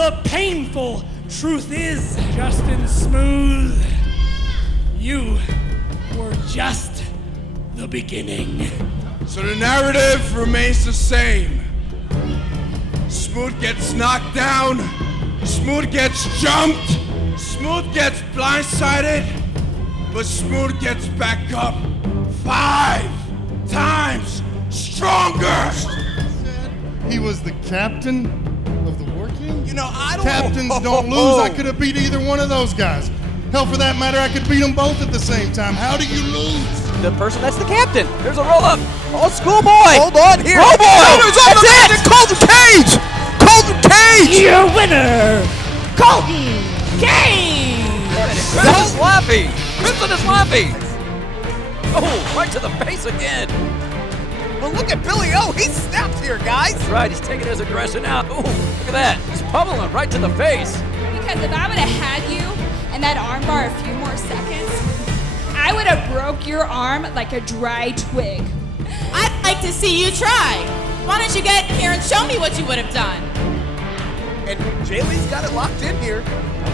the painful truth is, Justin Smooth, you were just the beginning. So the narrative remains the same. Smooth gets knocked down, Smooth gets jumped, Smooth gets blindsided, but Smooth gets back up 5 times stronger. He was the captain of the War King? You know, I don't... Captains don't lose. I could have beat either one of those guys. Hell, for that matter, I could beat them both at the same time. How do you lose? The person that's the captain. There's a roll-up. Oh, schoolboy. Hold on here. Roll boy. That's it. Colton Cage. Colton Cage. Your winner, Colton Cage. Crimson is sloppy. Crimson is sloppy. Oh, right to the face again. Well, look at Billy O. He snapped here, guys. That's right. He's taking his aggression out. Oh, look at that. He's pummeling right to the face. Because if I would have had you and that armbar a few more seconds, I would have broke your arm like a dry twig. I'd like to see you try. Why don't you get here and show me what you would have done? And Jaylee's got it locked in here.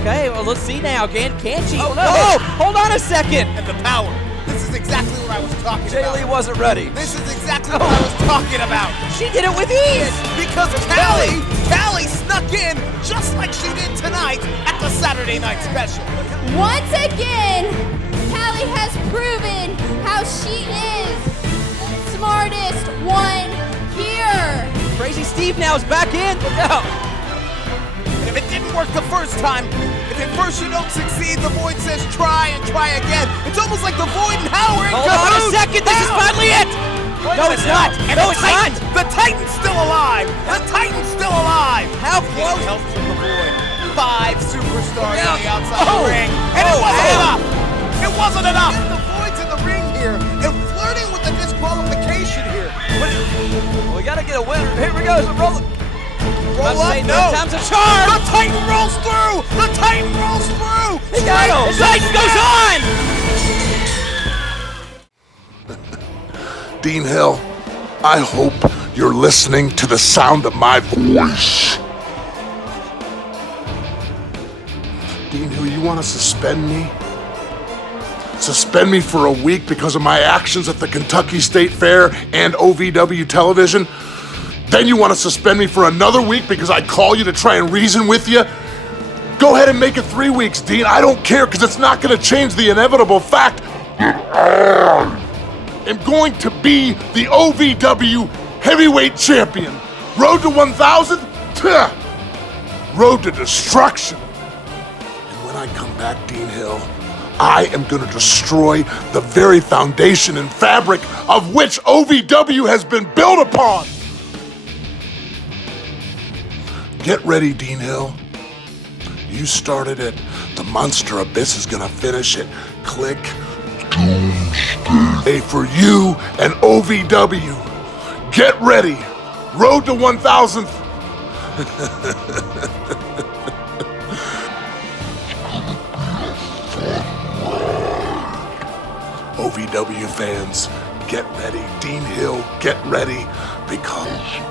Okay, well, let's see now. Can she? Oh, no. no. Hold on a second. And the power. This is exactly what I was talking about. Jaylee wasn't ready. This is exactly what I was talking about. She did it with ease. Because Callie snuck in just like she did tonight at the Saturday Night Special. Once again, Callie has proven how she is the smartest one here. Crazy Steve now is back in. Look out. And if it didn't work the first time, if at first you don't succeed, the Void says try and try again. It's almost like the Void and Hal are in Hold on a second. This is finally it. No, it's not. And No, it's not. The Titan's still alive. The Titan's still alive. How close? Help from the Void. 5 superstars Yeah. on the outside of the ring. And it wasn't enough. It wasn't enough. The Void's in the ring here and flirting with the disqualification here. But We got to get a winner. Here we go. Roll up. no. Time's a charm. The Titan rolls through. The Titan rolls through. He got him. The Titan goes on. Dean Hill, I hope you're listening to the sound of my voice. Dean Hill, you want to suspend me? Suspend me for a week because of my actions at the Kentucky State Fair and OVW television? Then you want to suspend me for another week because I call you to try and reason with you? Go ahead and make it 3 weeks, Dean. I don't care because it's not going to change the inevitable fact that I'm going to be the OVW heavyweight champion. Road to 1,000? Road to destruction. And when I come back, Dean Hill, I am going to destroy the very foundation and fabric of which OVW has been built upon. Get ready, Dean Hill. You started it. The Monster Abyss is going to finish it. Click. Doomsday for you and OVW. Get ready. Road to 1,000th. OVW fans, get ready. Dean Hill, get ready, because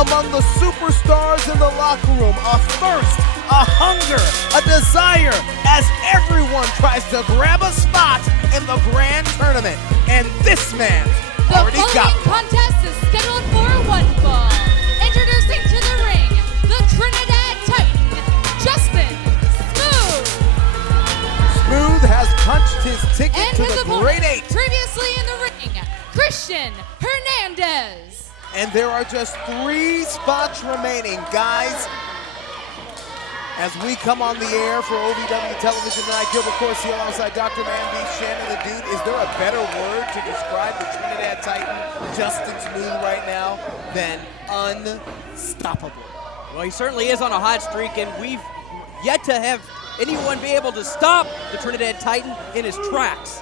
among the superstars in the locker room. A thirst, a hunger, a desire as everyone tries to grab a spot in the grand tournament. And this man already got The following contest is scheduled for one fall. Introducing to the ring, the Trinidad Titan, Justin punched his ticket And to his the opponent, Great Eight. previously in the ring, Christian Hernandez. And there are just 3 spots remaining, guys. As we come on the air for OVW Television tonight, Gilbert Corsi alongside Dr. Manby, Shannon the Dude. Is there a better word to describe the Trinidad Titan, Justin Smooth, right now than unstoppable? Well, he certainly is on a hot streak, and we've yet to have anyone be able to stop the Trinidad Titan in his tracks.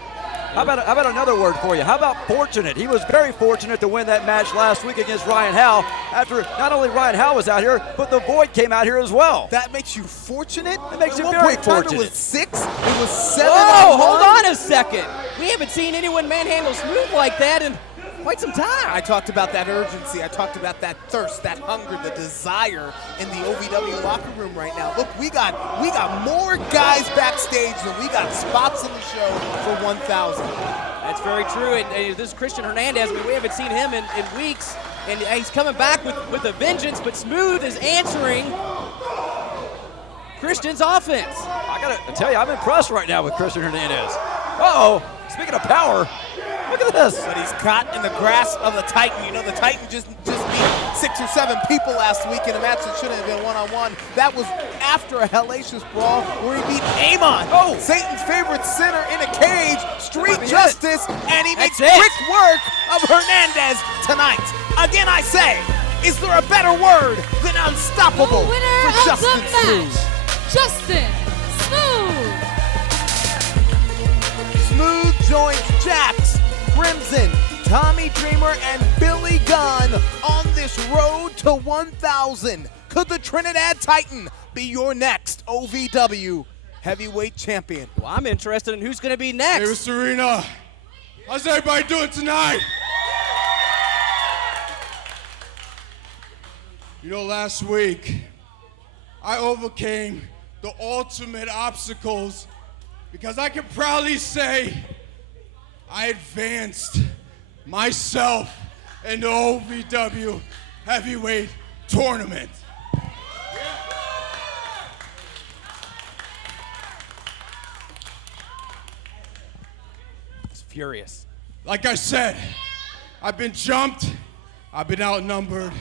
How about another word for you? How about fortunate? He was very fortunate to win that match last week against Ryan Howe after not only Ryan Howe was out here, but the Void came out here as well. That makes you fortunate? It makes you At one very point in time fortunate. It was 6, it was 7 Whoa, on hold 1. on a second. We haven't seen anyone manhandle Smooth like that in quite some time. I talked about that urgency. I talked about that thirst, that hunger, the desire in the OVW locker room right now. Look, we got more guys backstage than we got spots on the show for 1,000. That's very true, and this is Christian Hernandez. I mean, we haven't seen him in weeks, and he's coming back with a vengeance, but Smooth is answering Christian's offense. I gotta tell you, I'm impressed right now with Christian Hernandez. Uh-oh, speaking of power, look at this. But he's caught in the grasp of the Titan. You know, the Titan just beat 6 or 7 people last week in a match that shouldn't have been one-on-one. That was after a hellacious brawl where he beat Amon, Satan's favorite sinner, in a cage, street justice, and he makes quick work of Hernandez tonight. Again, I say, is there a better word than unstoppable The winner for of Justin the match, Smooth? Justin Smooth. Smooth joins Jax, Crimson, Tommy Dreamer, and Billy Gunn on this road to 1,000. Could the Trinidad Titan be your next OVW heavyweight champion? Well, I'm interested in who's going to be next. Hey, Mr. Arena, how's everybody doing tonight? You know, last week, I overcame the ultimate obstacles because I can proudly say I advanced myself in the OVW heavyweight tournament. He's furious. Like I said, I've been jumped, I've been outnumbered,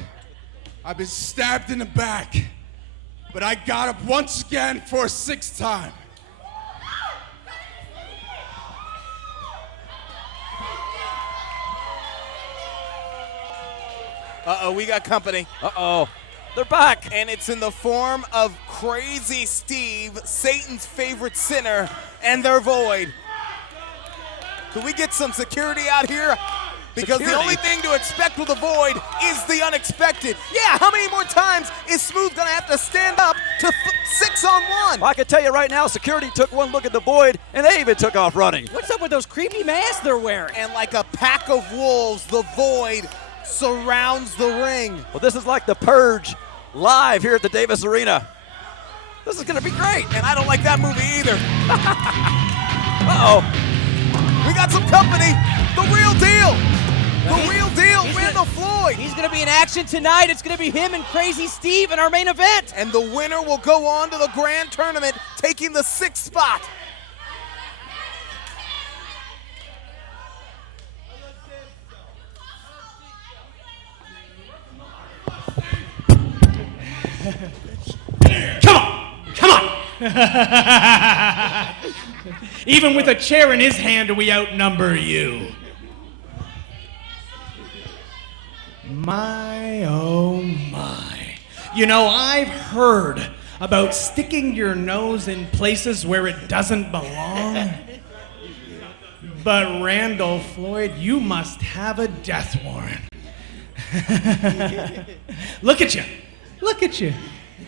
I've been stabbed in the back, but I got up once again for a 6th time. Uh-oh, we got company. Uh-oh, they're back. And it's in the form of Crazy Steve, Satan's favorite sinner, and their Void. Could we get some security out here? Because the only thing to expect with the Void is the unexpected. Yeah, how many more times is Smooth gonna have to stand up to 6-on-1? Well, I can tell you right now, security took one look at the Void, and they even took off running. What's up with those creepy masks they're wearing? And like a pack of wolves, the Void surrounds the ring. Well, this is like the Purge live here at the Davis Arena. This is gonna be great. And I don't like that movie either. Uh-oh. We got some company. The real deal. The real deal, Randall Floyd. He's going to be in action tonight. It's going to be him and Crazy Steve in our main event. And the winner will go on to the grand tournament, taking the 6th spot. Come on! Even with a chair in his hand, we outnumber you. My, oh my. You know, I've heard about sticking your nose in places where it doesn't belong. But Randall Floyd, you must have a death warrant. Look at you. Look at you.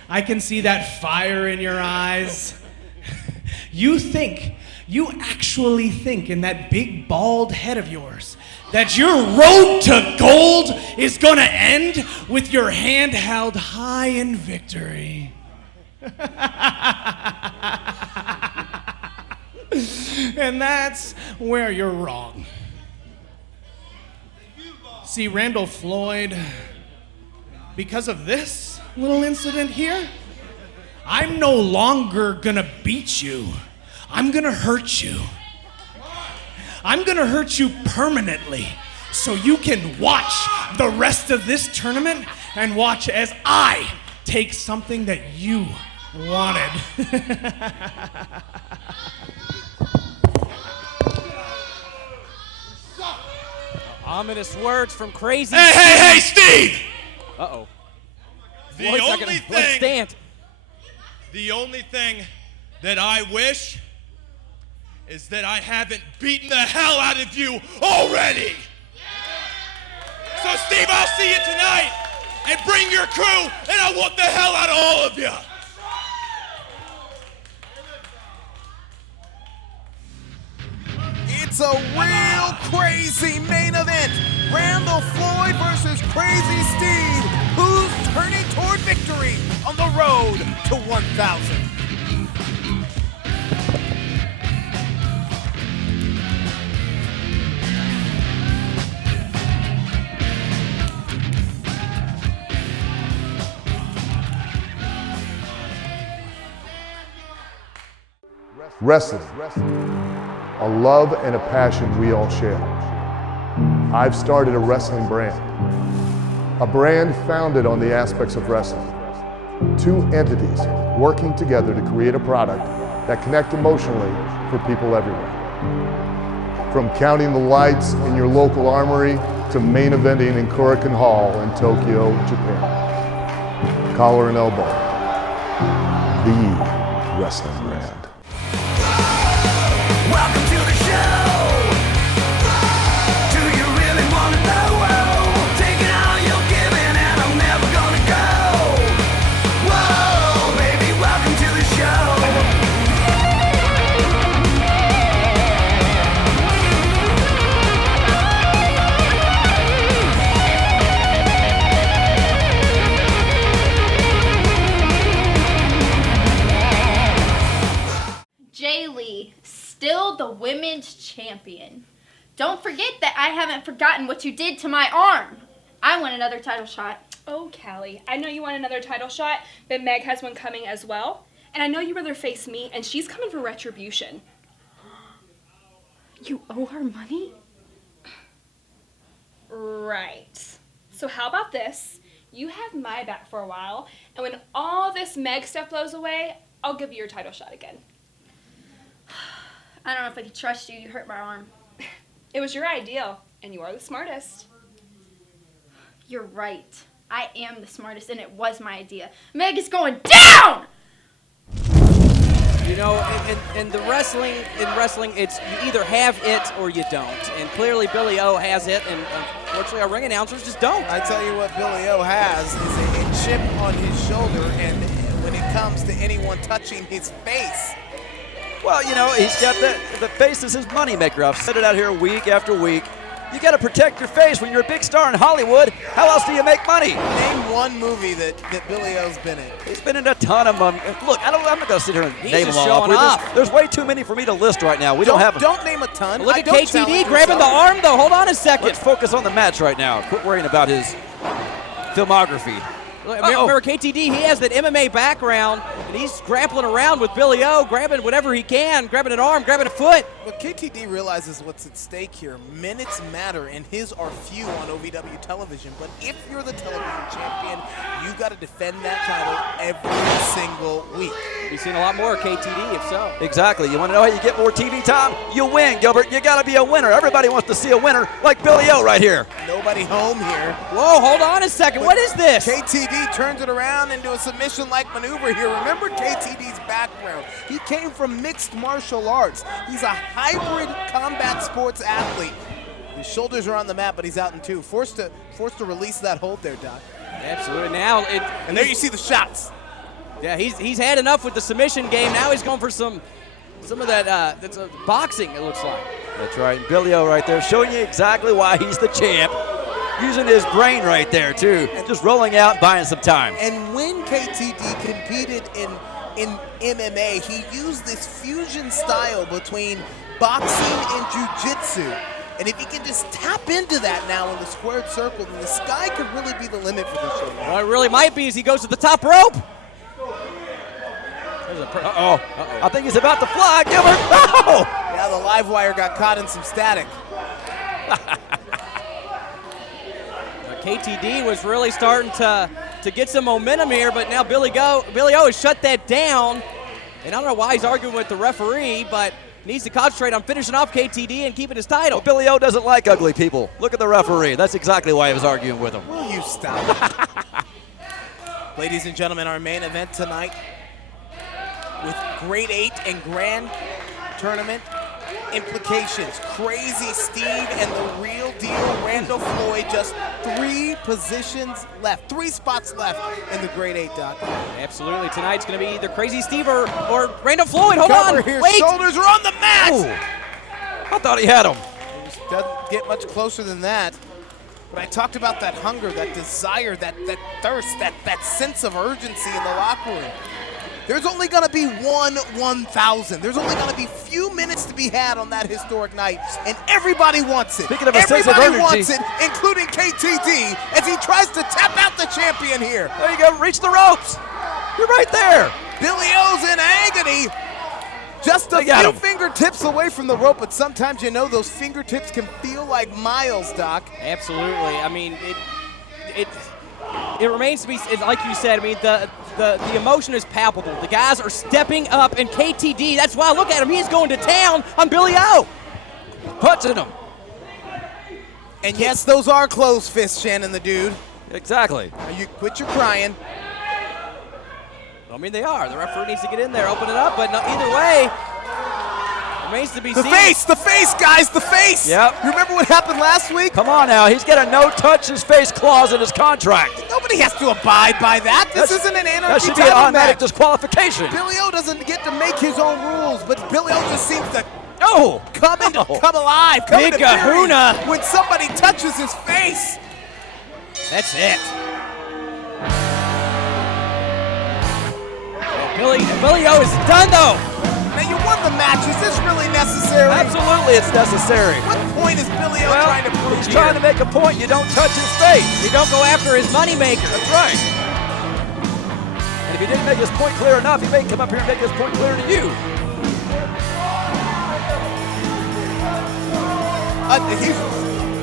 I can see that fire in your eyes. You actually think in that big bald head of yours that your road to gold is gonna end with your hand held high in victory. And that's where you're wrong. See, Randall Floyd, because of this little incident here, I'm no longer gonna beat you. I'm gonna hurt you. I'm gonna hurt you permanently so you can watch the rest of this tournament and watch as I take something that you wanted. Ominous words from Crazy Hey, Steve. hey, hey, Steve! Uh-oh. The only thing that I wish is that I haven't beaten the hell out of you already. So, Steve, I'll see you tonight, and bring your crew, and I want the hell out of all of you. It's a real crazy main event. Randall Floyd versus Crazy Steve. Who's turning toward victory on the road to 1,000? Wrestling, a love and a passion we all share. I've started a wrestling brand, a brand founded on the aspects of wrestling. Two entities working together to create a product that connect emotionally for people everywhere. From counting the lights in your local armory to main eventing in Korakuen Hall in Tokyo, Japan. Collar and elbow, the wrestling brand. Welcome to the show. Do you really want to know? Taking all you're giving and I'm never gonna go. Whoa, baby, welcome to the show. Jay Lee, still the women's champion. Don't forget that I haven't forgotten what you did to my arm. I want another title shot. Oh, Callie, I know you want another title shot, but Meg has one coming as well. And I know you'd rather face me, and she's coming for retribution. You owe her money? Right. So how about this? You have my back for a while, and when all this Meg stuff blows away, I'll give you your title shot again. I don't know if I can trust you. You hurt my arm. It was your idea, and you are the smartest. You're right. I am the smartest, and it was my idea. Meg is going down! You know, in wrestling, it's you either have it or you don't. And clearly Billy O has it, and unfortunately our ring announcers just don't. I tell you what Billy O has is a chip on his shoulder, and when it comes to anyone touching his face. Well, you know, he's got the face is his moneymaker. I've said it out here week after week. You got to protect your face when you're a big star in Hollywood. How else do you make money? Name one movie that Billy O's been in. He's been in a ton of them. Look, I'm not going to sit here and name them just all showing off. off. There's way too many for me to list right now. We don't have them. Don't name a ton. Look at KTD grabbing the arm, though. Hold on a second. Let's focus on the match right now. Quit worrying about his filmography. Remember, KTD, he has that MMA background, and he's grappling around with Billy O, grabbing whatever he can, grabbing an arm, grabbing a foot. But KTD realizes what's at stake here. Minutes matter, and his are few on OVW television. But if you're the television champion, you got to defend that title every single week. We've seen a lot more of KTD, if so. Exactly. You want to know how you get more TV time? You win, Gilbert. You got to be a winner. Everybody wants to see a winner like Billy O right here. Nobody home here. Whoa, hold on a second. What is this? KTD turns it around into a submission-like maneuver here. Remember KTD's background. He came from mixed martial arts. He's a hybrid combat sports athlete. His shoulders are on the mat, but he's out in two. Forced to release that hold there, Doc. Absolutely. Now, and there you see the shots. Yeah, he's had enough with the submission game. Now he's going for some of that that's boxing, it looks like. That's right. Billy O right there showing you exactly why he's the champ. Using his brain right there, too. Just rolling out, buying some time. And when KTD competed in MMA, he used this fusion style between boxing and jiu-jitsu. And if he can just tap into that now in the squared circle, then the sky could really be the limit for this show. Well, it really might be as he goes to the top rope. I think he's about to fly, Gilbert. Oh! Yeah, the live wire got caught in some static. KTD was really starting to get some momentum here, but now Billy O has shut that down. And I don't know why he's arguing with the referee, but needs to concentrate on finishing off KTD and keeping his title. Well, Billy O doesn't like ugly people. Look at the referee. That's exactly why he was arguing with him. Will you stop? Ladies and gentlemen, our main event tonight with Grade 8 and Grand Tournament implications. Crazy Steve and the real deal Randall Floyd. Just 3 positions left, 3 spots left in the Grade 8, Doc. Absolutely. Tonight's going to be either Crazy Steve or Randall Floyd. Hold Cover on. Here. Wait. Shoulders are on the mat. Ooh. I thought he had him. It just doesn't get much closer than that. But I talked about that hunger, that desire, that thirst, that sense of urgency in the locker room. There's only going to be 1,000. There's only going to be few minutes to be had on that historic night, and everybody wants it. Speaking of a sense of urgency, wants it, including KTD, as he tries to tap out the champion here. There you go, reach the ropes. You're right there. Billy O's in agony. Just a few fingertips away from the rope, but sometimes you know those fingertips can feel like miles, Doc. Absolutely. I mean, it remains to be, like you said, I mean, the emotion is palpable. The guys are stepping up, and KTD, that's why, look at him, he's going to town on Billy O. Punching him. And yes, those are closed fists, Shannon the dude. Exactly. Now you quit your crying. I mean, they are. The referee needs to get in there, open it up, but no, either way, remains to be seen. The face, guys, the face. Yep. You remember what happened last week? Come on now, he's got a no-touch his face clause in his contract. Nobody has to abide by that. This isn't an anarchy. That should be an automatic disqualification. Billy O doesn't get to make his own rules, but Billy O just seems to come alive, come Big into fury kahuna. when somebody touches his face. That's it. Billy O is done, though. Now, you won the match. Is this really necessary? Absolutely, it's necessary. What point is Billy O trying to prove He's trying to make a point. You don't touch his face. You don't go after his moneymaker. That's right. And if he didn't make his point clear enough, he may come up here and make his point clear to you.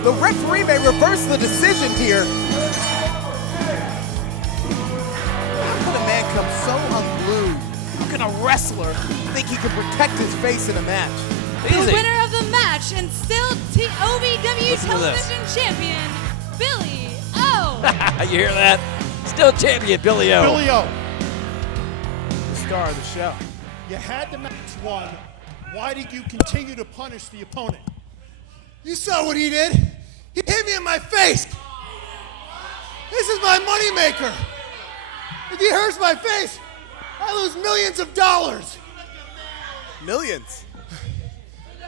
The referee may reverse the decision here. How can a man come so unglued? How can a wrestler think he can protect his face in a match? The winner of the match and still OVW Television Champion, Billy O. You hear that? Still champion, Billy O. Billy O. The star of the show. You had the match won. Why did you continue to punish the opponent? You saw what he did. He hit me in my face. This is my moneymaker. If he hurts my face, I lose millions of dollars. Millions.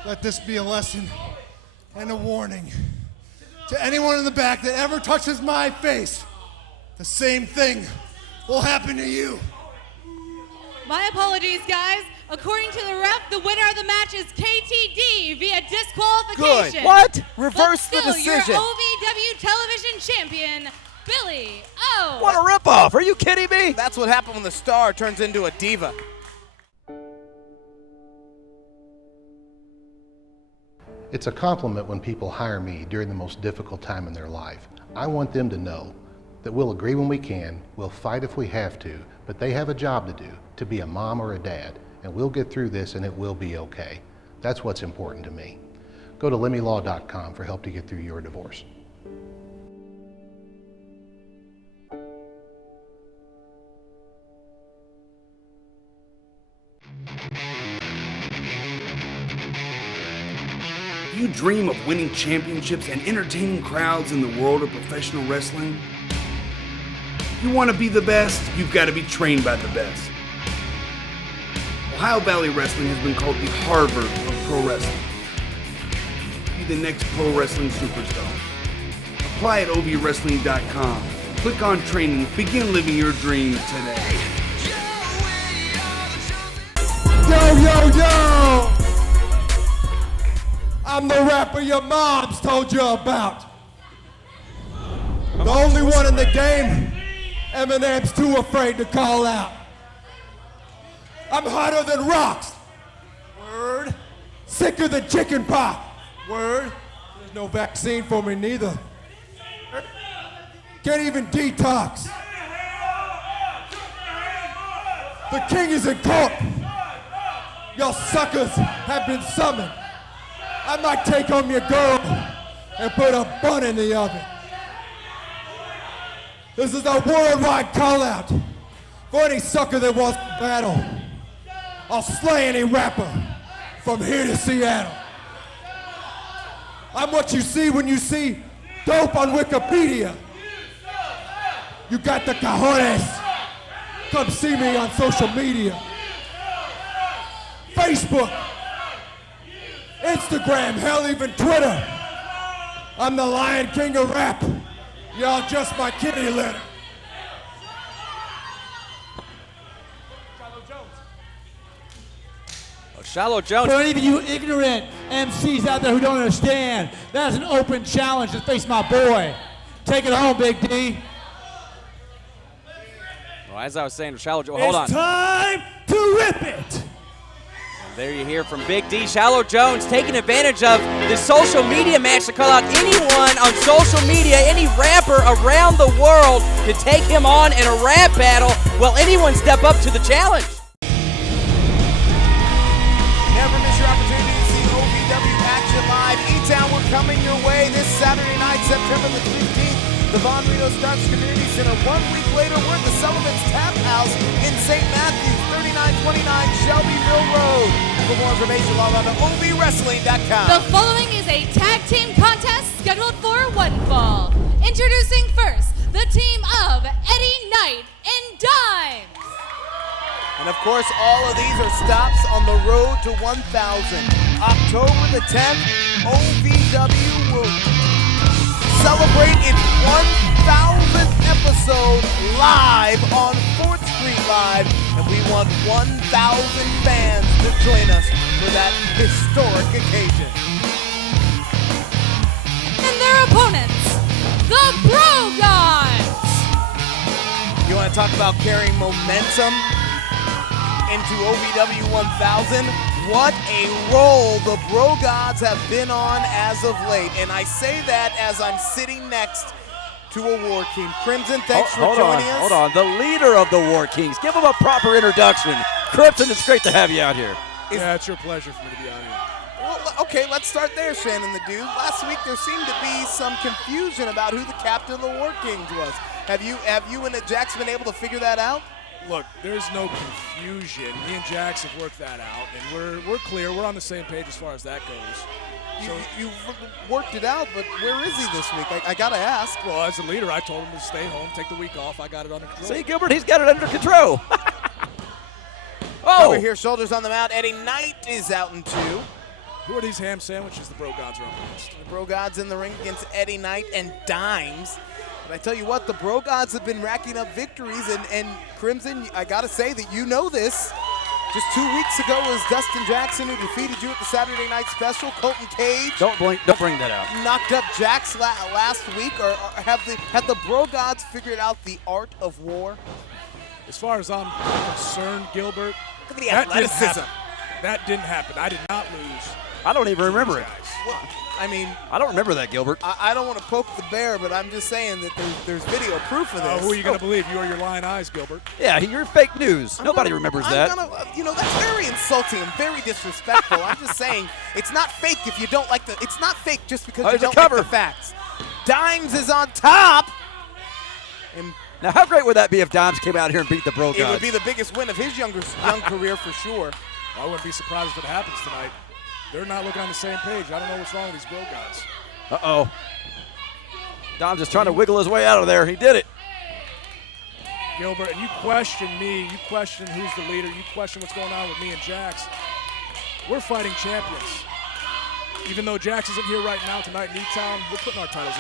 Let this be a lesson and a warning to anyone in the back that ever touches my face. The same thing will happen to you. My apologies, guys. According to the ref, the winner of the match is KTD via disqualification. Good. What? Reverse but the still, decision. Your OVW Television Champion, Billy O. What a ripoff. Are you kidding me? That's what happened when the star turns into a diva. It's a compliment when people hire me during the most difficult time in their life. I want them to know that we'll agree when we can, we'll fight if we have to, but they have a job to do, to be a mom or a dad, and we'll get through this and it will be okay. That's what's important to me. Go to lemmylaw.com for help to get through your divorce. Do you dream of winning championships and entertaining crowds in the world of professional wrestling? If you want to be the best, you've got to be trained by the best. Ohio Valley Wrestling has been called the Harvard of pro wrestling. Be the next pro wrestling superstar. Apply at ovwrestling.com. Click on training. Begin living your dream today. Yo! I'm the rapper your moms told you about. The only one in the game Eminem's too afraid to call out. I'm hotter than rocks. Word. Sicker than chicken pox. Word. There's no vaccine for me neither. Can't even detox. The king is in court. Y'all suckers have been summoned. I might take home your girl and put a bun in the oven. This is a worldwide call out for any sucker that wants to battle. I'll slay any rapper from here to Seattle. I'm what you see when you see dope on Wikipedia. You got the cojones. Come see me on social media. Facebook, Instagram, hell, even Twitter. I'm the Lion King of rap. Y'all just my kitty litter. Shiloh Jones. For any of you ignorant MCs out there who don't understand, that is an open challenge to face my boy. Take it home, Big D. Well, as I was saying to Shiloh Jones, hold on. It's time to rip it. And there you hear from Big D. Shiloh Jones taking advantage of the social media match to call out anyone on social media, any rapper around the world to take him on in a rap battle. Will anyone step up to the challenge? Never miss your opportunity to see OVW action live. E-Town, we're coming your way this Saturday night, September the 15th. The Von Reno Starks Community Center. 1 week later, we're at the Sullivan's Tap House in St. Matthews, 3929 Shelbyville Road. For more information, log on to ovwrestling.com. The following is a tag team contest scheduled for one fall. Introducing first, the team of Eddie Knight and Dimes. And of course, all of these are stops on the road to 1,000. October the 10th, OVW will celebrate its 1,000th episode live on 4th Street Live. And we want 1,000 fans to join us for that historic occasion. And their opponents, the Bro Gods. You want to talk about carrying momentum into OVW 1000? What a role the Bro Gods have been on as of late. And I say that as I'm sitting next to a War King. Crimson, thanks for joining us. Hold on. The leader of the War Kings. Give him a proper introduction. Crimson, it's great to have you out here. Yeah, it's your pleasure for me to be out here. Well, okay, let's start there, Shannon the Dude. Last week there seemed to be some confusion about who the captain of the War Kings was. Have you and Jax been able to figure that out? Look, there's no confusion. Me and Jax have worked that out, and we're clear. We're on the same page as far as that goes. So you worked it out, but where is he this week? I gotta ask. Well, as a leader, I told him to stay home, take the week off. I got it under control. See, Gilbert, he's got it under control. Over here, shoulders on the mount. Eddie Knight is out in 2. Who are these ham sandwiches the Bro Gods are up against? The Bro Gods in the ring against Eddie Knight and Dimes. But I tell you what, the Bro Gods have been racking up victories, and Crimson, I gotta say that you know this. Just 2 weeks ago was Dustin Jackson who defeated you at the Saturday Night Special. Colton Cage. Don't bring that out. Knocked up Jax last week. Or have the Bro Gods figured out the art of war? As far as I'm concerned, Gilbert, look at the athleticism. That didn't happen. I did not lose. I don't even remember it. Well, I mean, I don't remember that, Gilbert. I don't want to poke the bear, but I'm just saying that there's video proof of this. Who are you going to believe? You or your lying eyes, Gilbert? Yeah, you're fake news. Nobody remembers that. That's very insulting and very disrespectful. I'm just saying, it's not fake if you don't like it's not fake just because you don't like the facts. Dimes is on top. Now, how great would that be if Dimes came out here and beat the Bro Gods? It would be the biggest win of his young career for sure. I wouldn't be surprised if it happens tonight. They're not looking on the same page. I don't know what's wrong with these Bro Gods. Uh-oh. Dimes is trying to wiggle his way out of there. He did it. Gilbert, and you question me. You question who's the leader. You question what's going on with me and Jax. We're fighting champions. Even though Jax isn't here right now tonight in E-Town, we're putting our titles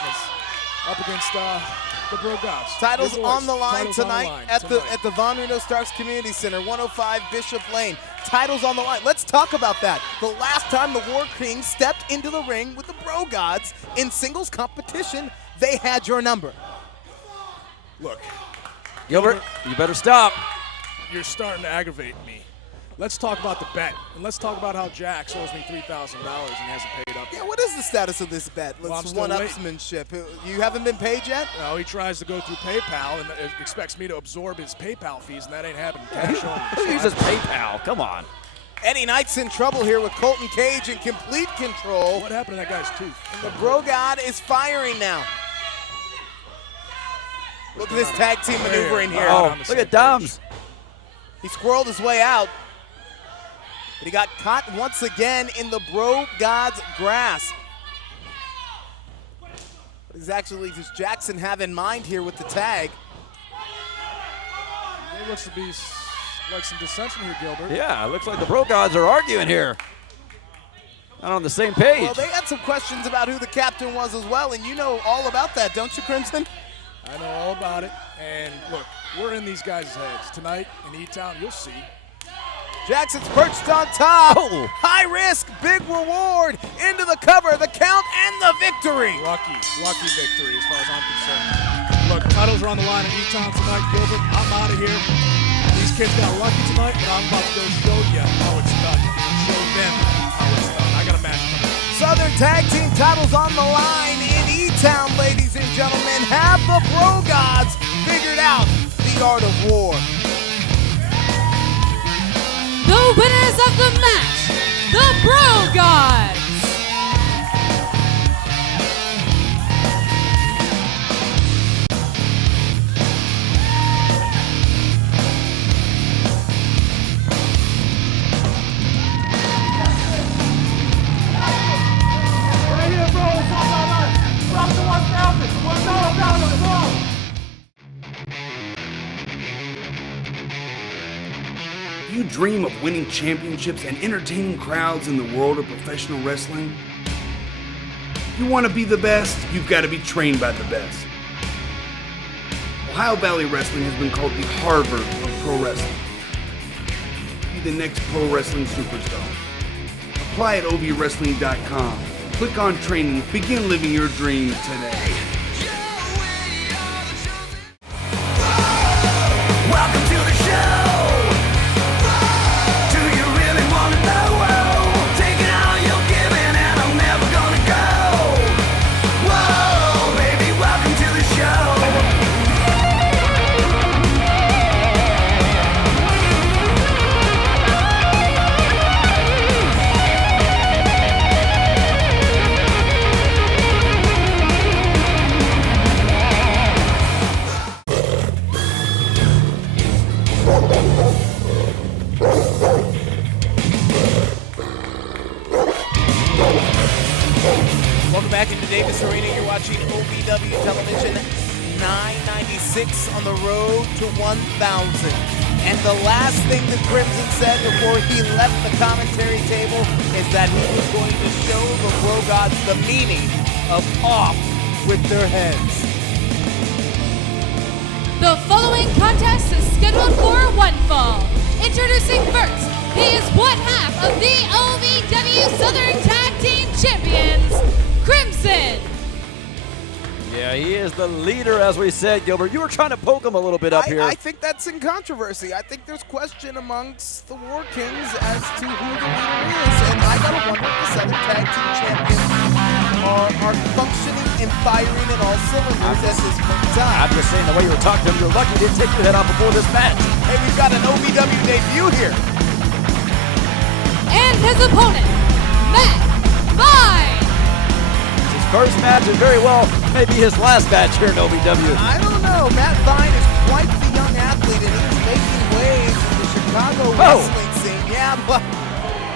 up against the Bro Gods. Titles on the line tonight at the Von Reno Starks Community Center, 105 Bishop Lane. Titles on the line. Let's talk about that. The last time the War Kings stepped into the ring with the Bro Gods in singles competition, they had your number. Look, Gilbert, you better stop. You're starting to aggravate me. Let's talk about the bet, and let's talk about how Jax owes me $3,000 and hasn't paid up. Yeah, what is the status of this bet? Well, I'm Let's still one-upsmanship. You haven't been paid yet? No, he tries to go through PayPal and expects me to absorb his PayPal fees, and that ain't happening. Cash only. Who uses PayPal? Come on. Eddie Knight's in trouble here with Colton Cage in complete control. What happened to that guy's tooth? And the Bro God is firing now. Look at this tag team maneuvering here. Oh, look at Doms. He squirreled his way out, but he got caught once again in the Bro God's grasp. What exactly does Jackson have in mind here with the tag? There looks to be like some dissension here, Gilbert. Yeah, it looks like the Bro Gods are arguing here. Not on the same page. Well, they had some questions about who the captain was as well, and you know all about that, don't you, Crimson? I know all about it, and look, we're in these guys' heads. Tonight in E-Town, you'll see. Jackson's perched on top. Oh. High risk, big reward. Into the cover, the count, and the victory. Lucky victory as far as I'm concerned. Look, titles are on the line in E-Town tonight, Gilbert. I'm out of here. These kids got lucky tonight, but I'm about to go show you how it's done. Show them how it's done. I got a match coming up. Southern Tag Team titles on the line in E-Town, ladies and gentlemen. Have the Bro Gods figured out the art of war. The winners of the match, the Bro Gods. Right here, bro. It's all about us. Drop the 1,000. $1 down on the ball. You dream of winning championships and entertaining crowds in the world of professional wrestling? If you want to be the best, you've got to be trained by the best. Ohio Valley Wrestling has been called the Harvard of pro wrestling. Be the next pro wrestling superstar. Apply at ovwrestling.com. Click on training. Begin living your dream today. Welcome to the show. Do you really want to know? Taking all you're giving and I'm never gonna go. Whoa, baby, welcome to the show. Welcome back into Davis Arena. You're watching OVW Television 996 on the road to 1,000. And the last thing that Crimson said before he left the commentary table is that he was going to show the Bro Gods the meaning of off with their heads. The following contest is scheduled for one fall. Introducing first, he is one half of the OVW Southern Tag Team Champions, Crimson. Yeah, he is the leader, as we said, Gilbert. You were trying to poke him a little bit up here. I think that's in controversy. I think there's question amongst the War Kings as to who the leader is. And I gotta wonder if the Southern Tag Team Champions are functioning and firing in all cylinders at this point in time. I'm just saying, the way you were talking to him, you're lucky you didn't take your head off before this match. Hey, we've got an OVW debut here. And his opponent, Matt Vine. His first match and very well maybe his last match here in OVW. I don't know. Matt Vine is quite the young athlete, and he's making waves in the Chicago wrestling scene. Yeah, but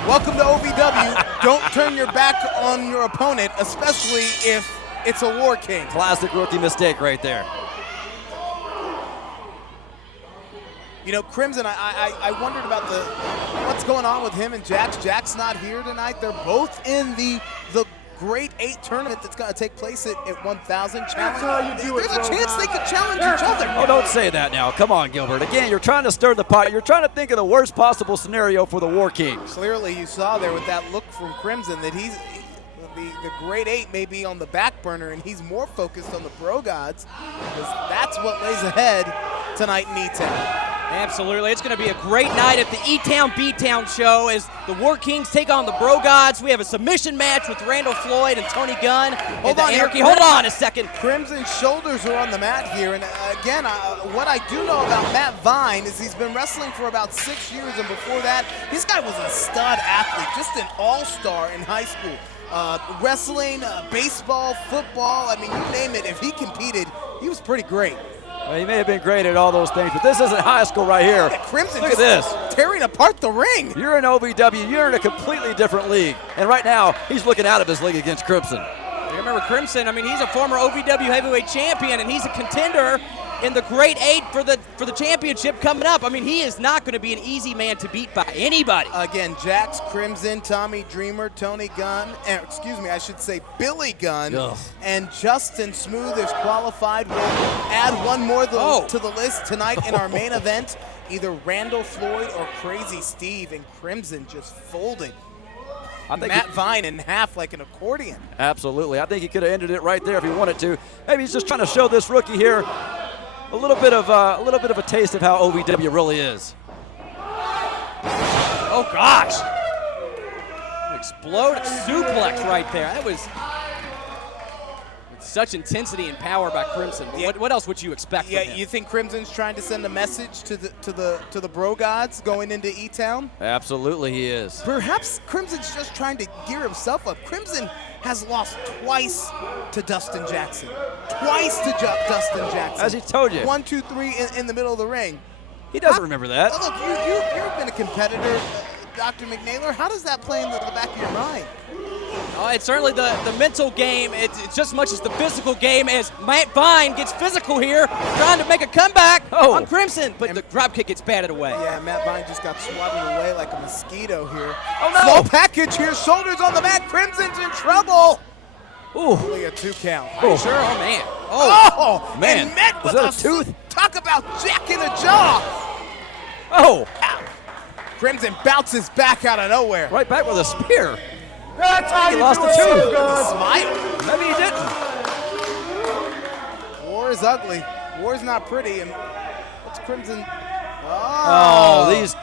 welcome to OVW. Don't turn your back on your opponent, especially if it's a War King. Classic rookie mistake right there. You know, Crimson, I wondered about what's going on with him and Jax. Jack's not here tonight. They're both in the Great 8 tournament that's going to take place at 1,000. There's a chance they could challenge each other. Oh, don't say that now. Come on, Gilbert. Again, you're trying to stir the pot. You're trying to think of the worst possible scenario for the War Kings. Clearly, you saw there with that look from Crimson that the Great 8 may be on the back burner, and he's more focused on the Bro Gods, because that's what lays ahead tonight in E-Town. Absolutely. It's going to be a great night at the E-Town B-Town show as the War Kings take on the Bro Gods. We have a submission match with Randall Floyd and Tony Gunn. Hold on, Anarchy. Hold on a second. Crimson's shoulders are on the mat here, and again, what I do know about Matt Vine is he's been wrestling for about 6 years, and before that, this guy was a stud athlete, just an all-star in high school. Wrestling, baseball, football, I mean, you name it, if he competed, he was pretty great. Well, he may have been great at all those things, but this isn't high school right here. Crimson Look at this. Tearing apart the ring. You're in OVW. You're in a completely different league. And right now, he's looking out of his league against Crimson. You remember Crimson, I mean, he's a former OVW heavyweight champion, and he's a contender in the Great 8 for the championship coming up. I mean, he is not going to be an easy man to beat by anybody. Again, Jax, Crimson, Tommy Dreamer, Tony Gunn, I should say Billy Gunn, and Justin Smooth is qualified. We'll add one more to the list tonight in our main event. Either Randall Floyd or Crazy Steve, and Crimson just folded Matt Vine in half like an accordion. Absolutely. I think he could have ended it right there if he wanted to. Maybe he's just trying to show this rookie here a little bit of a taste of how OVW really is. Oh gosh! Explode suplex right there. That was with such intensity and power by Crimson. What else would you expect from him? You think Crimson's trying to send a message to the Bro Gods going into E-Town? Absolutely, he is. Perhaps Crimson's just trying to gear himself up. Crimson has lost twice to Dustin Jackson. Twice to Dustin Jackson. As he told you. 1, 2, 3 in the middle of the ring. He doesn't remember that. Look, you've been a competitor, Dr. McNaylor. How does that play in the back of your mind? Oh, it's certainly the mental game. It's just as much as the physical game as Matt Vine gets physical here, trying to make a comeback on Crimson, but the drop kick gets batted away. Yeah, Matt Vine just got swatted away like a mosquito here. Oh, no. Slow package here, shoulders on the mat. Crimson's in trouble. Ooh. Only a 2 count. Are you sure? Oh, man. Oh, man. And met with Was that a tooth? Talk about jack in the jaw. Oh. Crimson bounces back out of nowhere. Right back with a spear. That's how He you lost do the it. tooth. Smile. Maybe he didn't. War is ugly. War is not pretty. And what's Crimson? Oh, these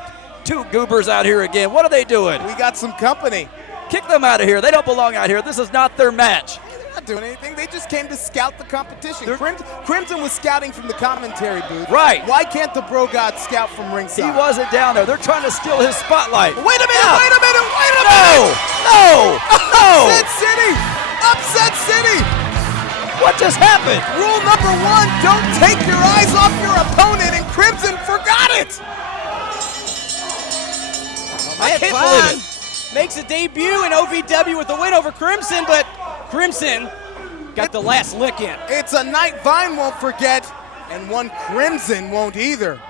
two goobers out here again. What are they doing? We got some company. Kick them out of here. They don't belong out here. This is not their match. They're not doing anything. They just came to scout the competition. Crimson was scouting from the commentary booth. Right. Why can't the Bro God scout from ringside? He wasn't down there. They're trying to steal his spotlight. Wait a minute, wait a minute, wait a No! minute! No! No! Upset City! Upset City! What just happened? Rule number 1, don't take your eyes off your opponent, and Crimson forgot it! I can't believe it. Makes a debut in OVW with a win over Crimson, but Crimson got the last lick in. It's a night Vine won't forget, and one Crimson won't either.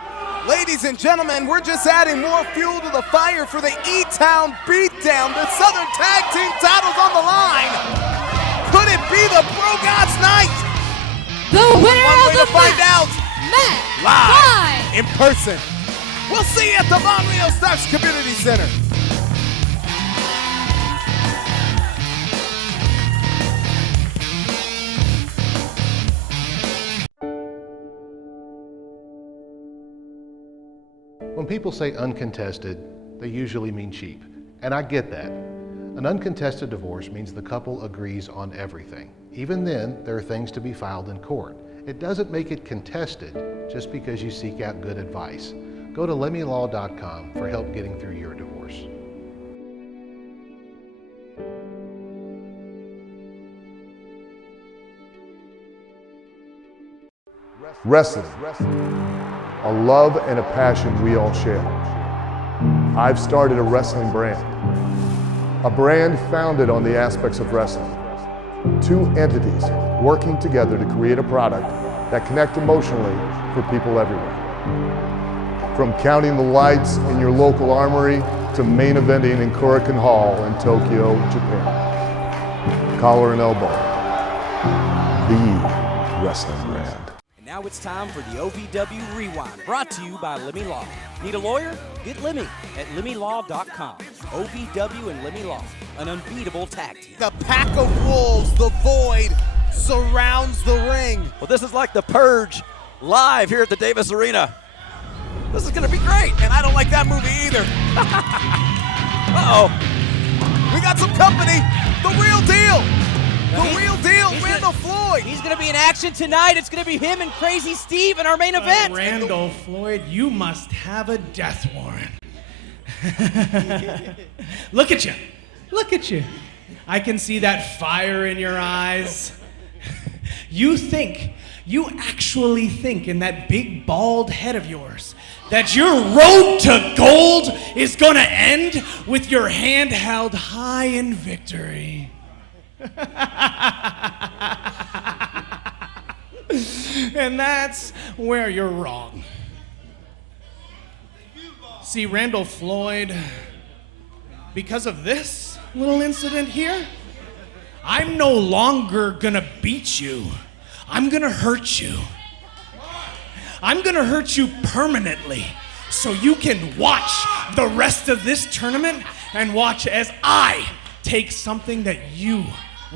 Ladies and gentlemen, we're just adding more fuel to the fire for the E-Town Beatdown. The Southern Tag Team titles on the line. Could it be the Bro Gods night? The winner One of way the to find match, out. Matt Live Vine. in person. We'll see you at the Monreal Steps Community Center. When people say uncontested, they usually mean cheap, and I get that. An uncontested divorce means the couple agrees on everything. Even then, there are things to be filed in court. It doesn't make it contested just because you seek out good advice. Go to lemmylaw.com for help getting through your divorce. Wrestling, a love and a passion we all share. I've started a wrestling brand, a brand founded on the aspects of wrestling. Two entities working together to create a product that connects emotionally for people everywhere. From counting the lights in your local armory to main eventing in Korakuen Hall in Tokyo, Japan. Collar and elbow, the wrestling brand. Now it's time for the OVW Rewind, brought to you by Lemmy Law. Need a lawyer? Get Lemmy at lemmylaw.com. OVW and Lemmy Law, an unbeatable tag team. The pack of wolves, the Void, surrounds the ring. Well, this is like the Purge live here at the Davis Arena. This is going to be great. And I don't like that movie either. Uh-oh. We got some company. The real deal. The real deal, Randall Floyd. He's going to be in action tonight. It's going to be him and Crazy Steve in our main event. Randall Floyd, you must have a death warrant. Look at you. Look at you. I can see that fire in your eyes. You actually think in that big bald head of yours that your road to gold is gonna end with your hand held high in victory. And that's where you're wrong. See, Randall Floyd, because of this little incident here, I'm no longer gonna beat you. I'm gonna hurt you. I'm gonna hurt you permanently so you can watch the rest of this tournament and watch as I take something that you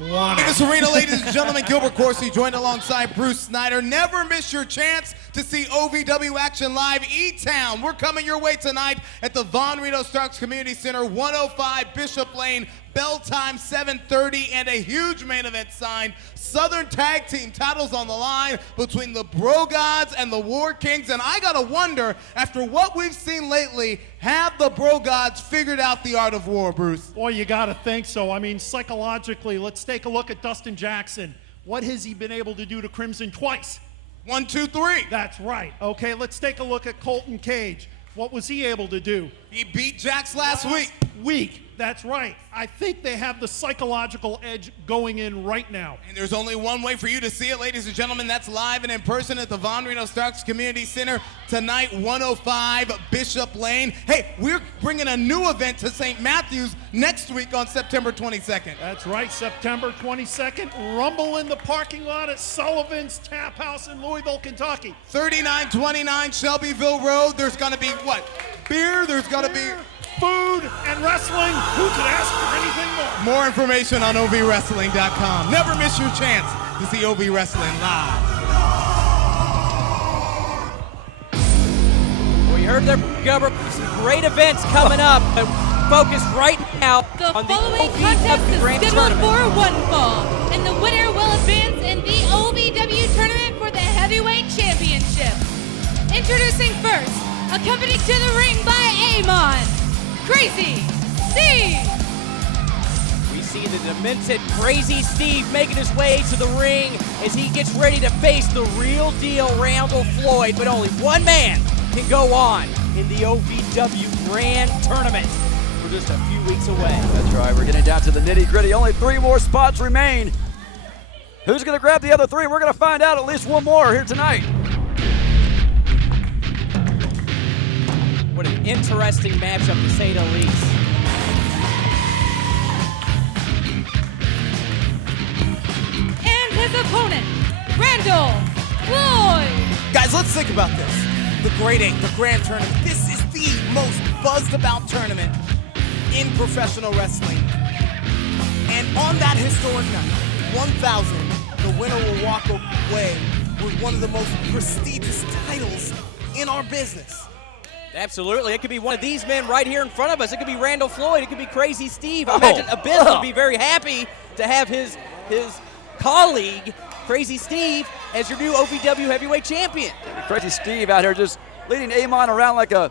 want. In this arena, ladies and gentlemen, Gilbert Corsi joined alongside Bruce Snyder. Never miss your chance to see OVW action live. E-Town, we're coming your way tonight at the Von Rito Starks Community Center, 105 Bishop Lane. Bell time 7:30 and a huge main event signed. Southern Tag Team titles on the line between the Bro Gods and the War Kings. And I gotta wonder, after what we've seen lately, have the Bro Gods figured out the art of war, Bruce? Boy, you gotta think so. I mean, psychologically, let's take a look at Dustin Jackson. What has he been able to do to Crimson twice? 1, 2, 3. That's right. Okay, let's take a look at Colton Cage. What was he able to do? He beat Jax last week. That's right. I think they have the psychological edge going in right now. And there's only one way for you to see it, ladies and gentlemen. That's live and in person at the Von Rito Starks Community Center tonight, 105 Bishop Lane. Hey, we're bringing a new event to St. Matthews next week on September 22nd. That's right, September 22nd. Rumble in the parking lot at Sullivan's Tap House in Louisville, Kentucky. 3929 Shelbyville Road. There's going to be what? Beer. There's going to be food and wrestling. Who could ask for anything more? More information on ovwrestling.com. Never miss your chance to see OV Wrestling live. We heard there, Gilbert, some great events coming up. Focused right now on the following contest is Grand scheduled Tournament. for one fall, and the winner will advance in the OVW tournament for the Heavyweight Championship. Introducing first, accompanied to the ring by Amon, Crazy Steve. We see the demented Crazy Steve making his way to the ring as he gets ready to face the real deal Randall Floyd, but only one man can go on in the OVW Grand Tournament. We're just a few weeks away. That's right, we're getting down to the nitty-gritty. Only 3 more spots remain. Who's gonna grab the other 3? We're gonna find out at least one more here tonight. What an interesting matchup, to say the least. And his opponent, Randall Floyd. Guys, let's think about this. The Great 8, the Grand Tournament. This is the most buzzed about tournament in professional wrestling. And on that historic night, 1,000, the winner will walk away with one of the most prestigious titles in our business. Absolutely. It could be one of these men right here in front of us. It could be Randall Floyd. It could be Crazy Steve. I imagine Abyss would be very happy to have his colleague, Crazy Steve, as your new OVW heavyweight champion. Crazy Steve out here just leading Amon around like a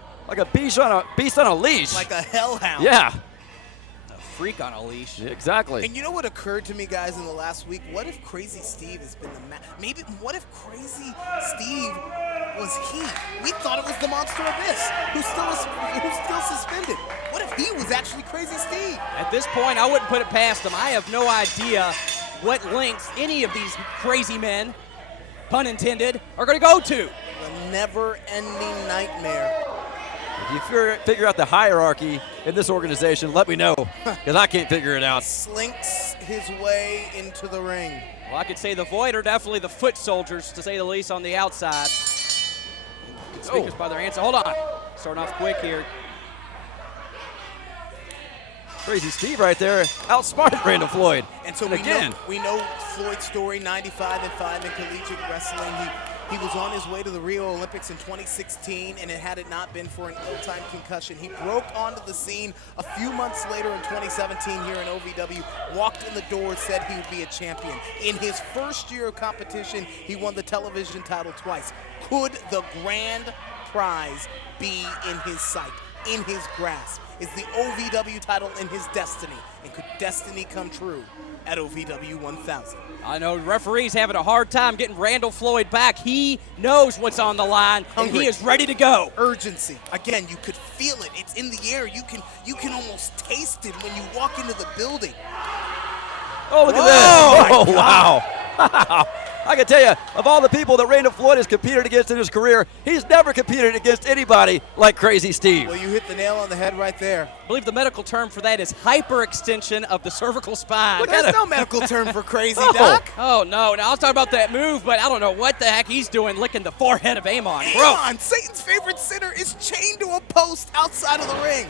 beast on a leash. Like a hellhound. Yeah. Freak on a leash. Yeah, exactly. And you know what occurred to me, guys, in the last week? What if Crazy Steve has been what if Crazy Steve was he? We thought it was the Monster Abyss, who's still suspended. What if he was actually Crazy Steve? At this point, I wouldn't put it past him. I have no idea what lengths any of these crazy men, pun intended, are going to go to. The never-ending nightmare. If you figure out the hierarchy in this organization, let me know, because I can't figure it out. Slinks his way into the ring. Well, I could say the Void are definitely the foot soldiers, to say the least, on the outside. Speakers by their answer. Hold on. Starting off quick here. Crazy Steve right there outsmarted Randall Floyd. And so we know Floyd's story, 95-5 in collegiate wrestling. He was on his way to the Rio Olympics in 2016, and had it not been for an ill-timed concussion, he broke onto the scene a few months later in 2017 here in OVW, walked in the door, said he would be a champion. In his first year of competition, he won the television title twice. Could the grand prize be in his sight, in his grasp? Is the OVW title in his destiny? And could destiny come true at OVW 1000? I know referee's having a hard time getting Randall Floyd back. He knows what's on the line, and he is ready to go. Urgency. Again, you could feel it. It's in the air. You can almost taste it when you walk into the building. Oh, look at this. Oh, wow. I can tell you, of all the people that Randall Floyd has competed against in his career, he's never competed against anybody like Crazy Steve. Well, you hit the nail on the head right there. I believe the medical term for that is hyperextension of the cervical spine. Look, there's no medical term for crazy, Doc. Oh, no. Now, I was talking about that move, but I don't know what the heck he's doing licking the forehead of Amon. Amon, Satan's favorite sinner, is chained to a post outside of the ring.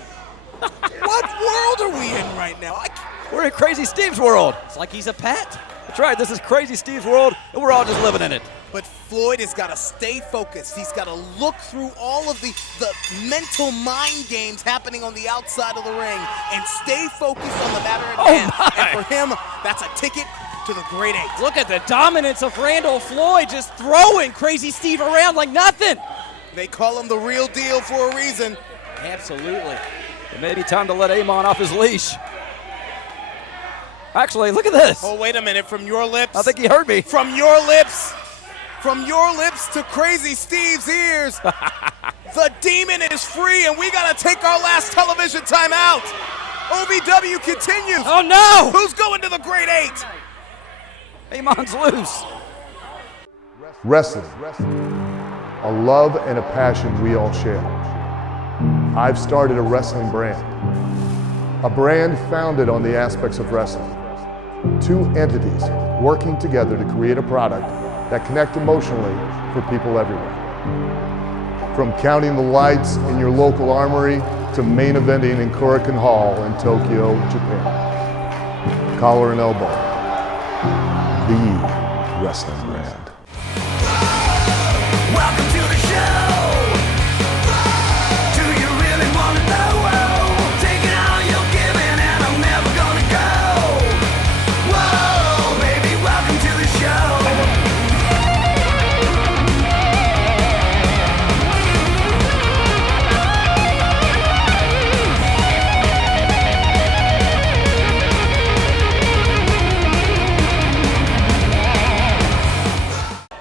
What world are we in right now? We're in Crazy Steve's world. It's like he's a pet. That's right. This is Crazy Steve's world, and we're all just living in it. But Floyd has got to stay focused. He's got to look through all of the mental mind games happening on the outside of the ring and stay focused on the matter at hand. And for him, that's a ticket to the Great Eight. Look at the dominance of Randall Floyd just throwing Crazy Steve around like nothing. They call him the real deal for a reason. Absolutely. It may be time to let Amon off his leash. Actually, look at this. Oh, wait a minute. From your lips. I think he heard me. From your lips to Crazy Steve's ears. The demon is free, and we got to take our last television timeout. OVW continues. Oh, no. Who's going to the Great Eight? Amon's loose. Wrestling, a love and a passion we all share. I've started a wrestling brand, a brand founded on the aspects of wrestling. Two entities working together to create a product that connect emotionally for people everywhere. From counting the lights in your local armory to main eventing in Korakuen Hall in Tokyo, Japan. Collar and elbow, the wrestling brand. Welcome to the show. Do you really want to know? Taking all you're giving, and I'm never gonna go. Whoa, baby, welcome to the show.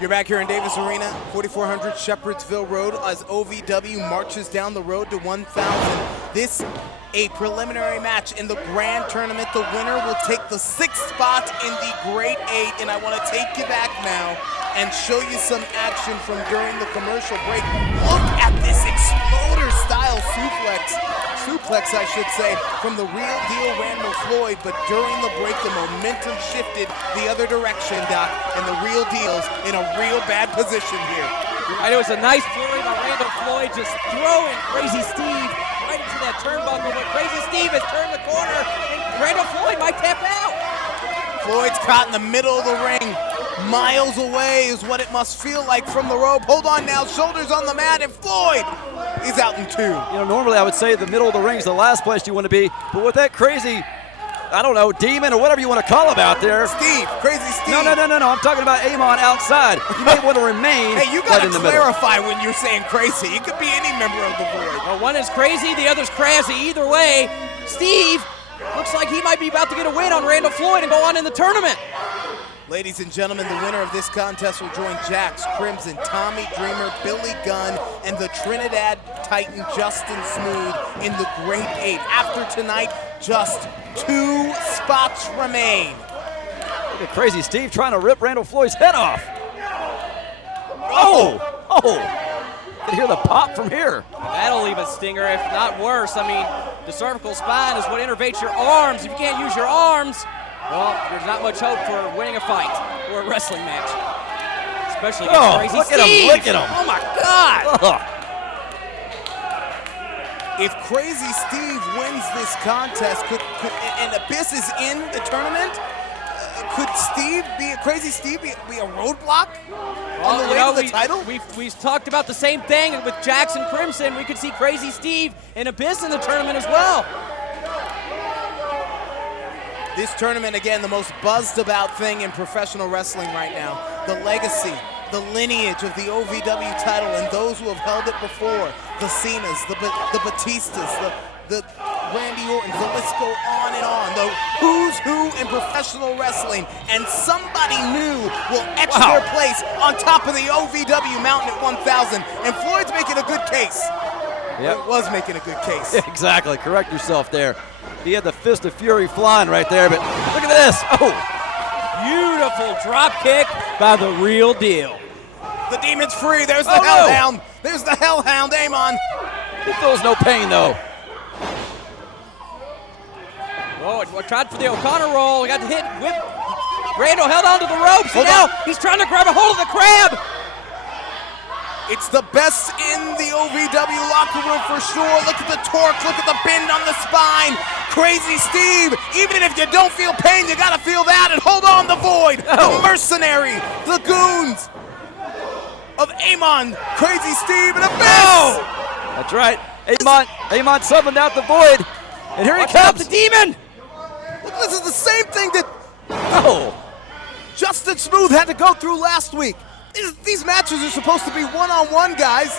You're back here in Davis Arena, 4400 Shepherdsville Road, as OVW marches down the road to 1000. This a preliminary match in the grand tournament. The winner will take the 6th spot in the Great Eight, and I want to take you back now and show you some action from during the commercial break. Look at this exploder-style suplex, I should say, from the real deal Randall Floyd, but during the break, the momentum shifted the other direction, Doc, and the real deal's in a real bad position here. It was a nice flurry by Randall Floyd, just throwing Crazy Steve right into that turnbuckle, but Crazy Steve has turned the corner, and Randall Floyd might tap out. Floyd's caught in the middle of the ring. Miles away is what it must feel like from the rope. Hold on now, shoulders on the mat, and Floyd is out in 2. You know, normally I would say the middle of the ring is the last place you want to be, but with that crazy, I don't know, demon or whatever you want to call him out there. Steve, Crazy Steve. No. I'm talking about Amon outside. You may want to remain hey, you right gotta in the middle. clarify when you're saying crazy. It could be any member of the Void. Well, one is crazy, the other's crazy. Either way, Steve looks like he might be about to get a win on Randall Floyd and go on in the tournament. Ladies and gentlemen, the winner of this contest will join Jax, Crimson, Tommy Dreamer, Billy Gunn, and the Trinidad Titan Justin Smooth in the Great Eight. After tonight, just 2 spots remain. Look at Crazy Steve trying to rip Randall Floyd's head off. Oh! You can hear the pop from here. That'll leave a stinger, if not worse. I mean, the cervical spine is what innervates your arms. If you can't use your arms, well, there's not much hope for winning a fight or a wrestling match. Especially against Crazy look Steve. Look at him. Oh, my God. If Crazy Steve wins this contest, and Abyss is in the tournament, Could Crazy Steve be a roadblock on the way to the title? We've talked about the same thing with Jackson Crimson. We could see Crazy Steve and Abyss in the tournament as well. This tournament, again, the most buzzed about thing in professional wrestling right now. The legacy, the lineage of the OVW title and those who have held it before. The Cenas, the Batistas, the Randy Ortons, the list go on and on. The who's who in professional wrestling, and somebody new will etch their place on top of the OVW mountain at 1,000. And Floyd's making a good case. Yep. He was making a good case. Exactly. Correct yourself there. He had the fist of fury flying right there, but look at this. Oh, beautiful drop kick by the real deal. The Demon's free. There's the Hellhound. No. There's the Hellhound, Amon. He feels no pain, though. Oh, tried for the O'Connor roll. Got the hit. Whip. Randall held onto the ropes. And now he's trying to grab a hold of the crab. It's the best in the OVW locker room for sure. Look at the torque. Look at the bend on the spine. Crazy Steve. Even if you don't feel pain, you got to feel that. And hold on, the Void. The Mercenary. The Goons of Amon. Crazy Steve and Abyss. That's right. Amon summoned out the Void. And here he comes. The Demon. This is the same thing that Justin Smooth had to go through last week. These matches are supposed to be one-on-one, guys.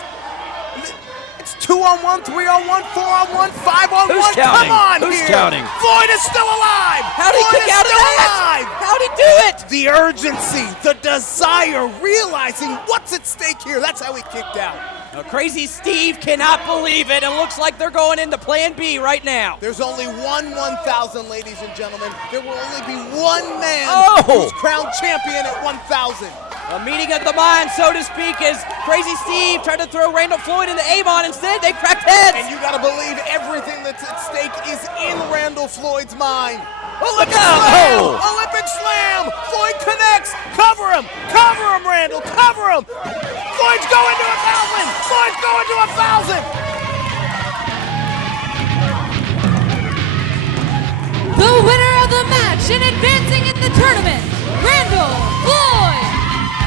It's 2-on-1, 3-on-1, 4-on-1, 5-on-1. Who's counting? Come on Who's here. counting? Floyd is still alive. How'd he kick out of that? How'd he do it? The urgency, the desire, realizing what's at stake here. That's how he kicked out. Now, Crazy Steve cannot believe it. It looks like they're going into Plan B right now. There's only 1,000, ladies and gentlemen. There will only be one man who's crowned champion at 1,000. A meeting of the mind, so to speak, as Crazy Steve tried to throw Randall Floyd into Avon. Instead, they cracked heads. And you got to believe everything that's at stake is in Randall Floyd's mind. Olympic slam! Olympic slam! Floyd connects. Cover him, Randall. Cover him. Floyd's going to 1,000. Floyd's going to 1,000. The winner of the match and advancing in the tournament, Randall Floyd.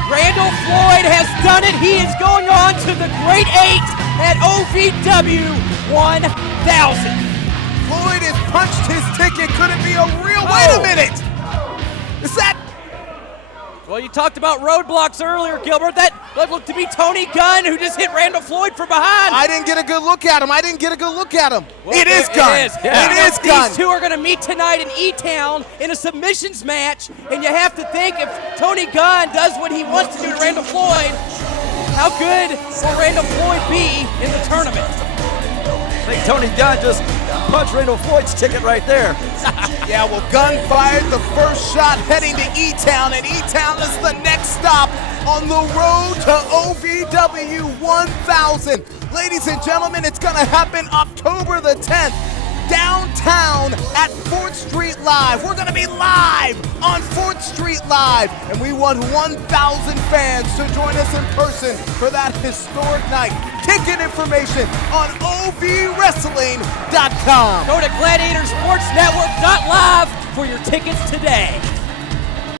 Randall Floyd has done it. He is going on to the Great 8 at OVW 1,000. Floyd has punched his ticket. Could it be a real? Wait a minute. Is that? Well, you talked about roadblocks earlier, Gilbert. That looked to be Tony Gunn, who just hit Randall Floyd from behind. I didn't get a good look at him. Well, it is Gunn. It is Gunn. These two are going to meet tonight in E-Town in a submissions match, and you have to think if Tony Gunn does what he wants to do to Randall Floyd, how good will Randall Floyd be in the tournament? I think Tony Gunn just punched Randall Floyd's ticket right there. Yeah, well, Gunn fired the first shot heading to E-Town, and E-Town is the next stop on the road to OVW 1,000. Ladies and gentlemen, it's going to happen October the 10th. Downtown at 4th Street Live. We're going to be live on 4th Street Live, and we want 1,000 fans to join us in person for that historic night. Ticket information on ovwrestling.com. Go to gladiatorsportsnetwork.live for your tickets today.